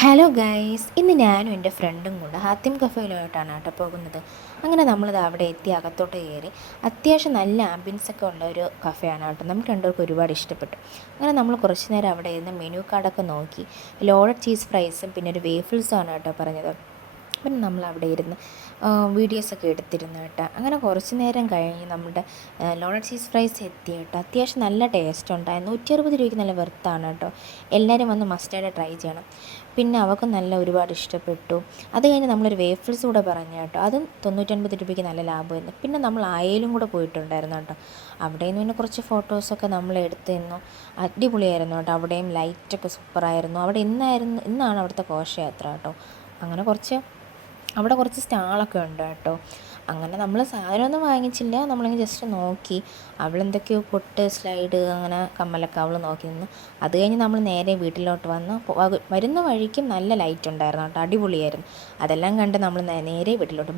Hello guys, ഇന്ന് ഞാനും എൻ്റെ ഫ്രണ്ടും കൂടെ ഹാത്തിം കഫേയിലോട്ടാണ് കേട്ടോ പോകുന്നത്. അങ്ങനെ നമ്മളിത് അവിടെ എത്തി അകത്തോട്ട് കയറി. അത്യാവശ്യം നല്ല ആംബിയൻസൊക്കെ ഉള്ള ഒരു കഫേയാണ് കേട്ടോ. നമുക്ക് രണ്ടുപേർക്കും ഒരുപാട് ഇഷ്ടപ്പെട്ടു. അങ്ങനെ നമ്മൾ കുറച്ച് നേരം അവിടെ ഇരുന്ന് മെനു കാർഡൊക്കെ നോക്കി. ലോഡഡ് ചീസ് ഫ്രൈസും പിന്നെ ഒരു വേഫിൾസും ആണ് കേട്ടോ പറഞ്ഞത്. പിന്നെ നമ്മൾ അവിടെ ഇരുന്ന് വീഡിയോസൊക്കെ എടുത്തിരുന്നു കേട്ടോ. അങ്ങനെ കുറച്ച് നേരം കഴിഞ്ഞ് നമ്മുടെ ലോഡഡ് ചീസ് ഫ്രൈസ് എത്തി കേട്ടോ. അത്യാവശ്യം നല്ല ടേസ്റ്റ് ഉണ്ടായിരുന്നു. 160 രൂപയ്ക്ക് നല്ല വെർത്താണ് കേട്ടോ. എല്ലാവരും വന്ന് മസ്റ്റായിട്ട് ട്രൈ ചെയ്യണം. പിന്നെ അവൾക്കും നല്ല ഒരുപാട് ഇഷ്ടപ്പെട്ടു. അത് കഴിഞ്ഞ് നമ്മളൊരു വേഫിൾസ് കൂടെ പറഞ്ഞു കേട്ടോ. അതും 99 രൂപയ്ക്ക് നല്ല ലാഭമായിരുന്നു. പിന്നെ നമ്മൾ ആയേലും കൂടെ പോയിട്ടുണ്ടായിരുന്നു കേട്ടോ. അവിടെ നിന്ന് പിന്നെ കുറച്ച് ഫോട്ടോസൊക്കെ നമ്മൾ എടുത്ത് നിന്നു. അടിപൊളിയായിരുന്നു കേട്ടോ. അവിടെയും ലൈറ്റൊക്കെ സൂപ്പറായിരുന്നു. അവിടെ ഇന്നാണ് അവിടുത്തെ ഘോഷയാത്ര കേട്ടോ. അങ്ങനെ അവിടെ കുറച്ച് സ്റ്റാളൊക്കെ ഉണ്ട് കേട്ടോ. അങ്ങനെ നമ്മൾ സാധനമൊന്നും വാങ്ങിച്ചില്ല. നമ്മളിങ്ങനെ ജസ്റ്റ് നോക്കി. അവളെന്തൊക്കെയോ പൊട്ട് സ്ലൈഡ് അങ്ങനെ കമ്മലൊക്കെ അവൾ നോക്കി നിന്ന്. അത് കഴിഞ്ഞ് നമ്മൾ നേരെ വീട്ടിലോട്ട് വന്ന് വരുന്ന വഴിക്കും നല്ല ലൈറ്റ് ഉണ്ടായിരുന്നു കേട്ടോ. അടിപൊളിയായിരുന്നു. അതെല്ലാം കണ്ട് നമ്മൾ നേരെ വീട്ടിലോട്ട്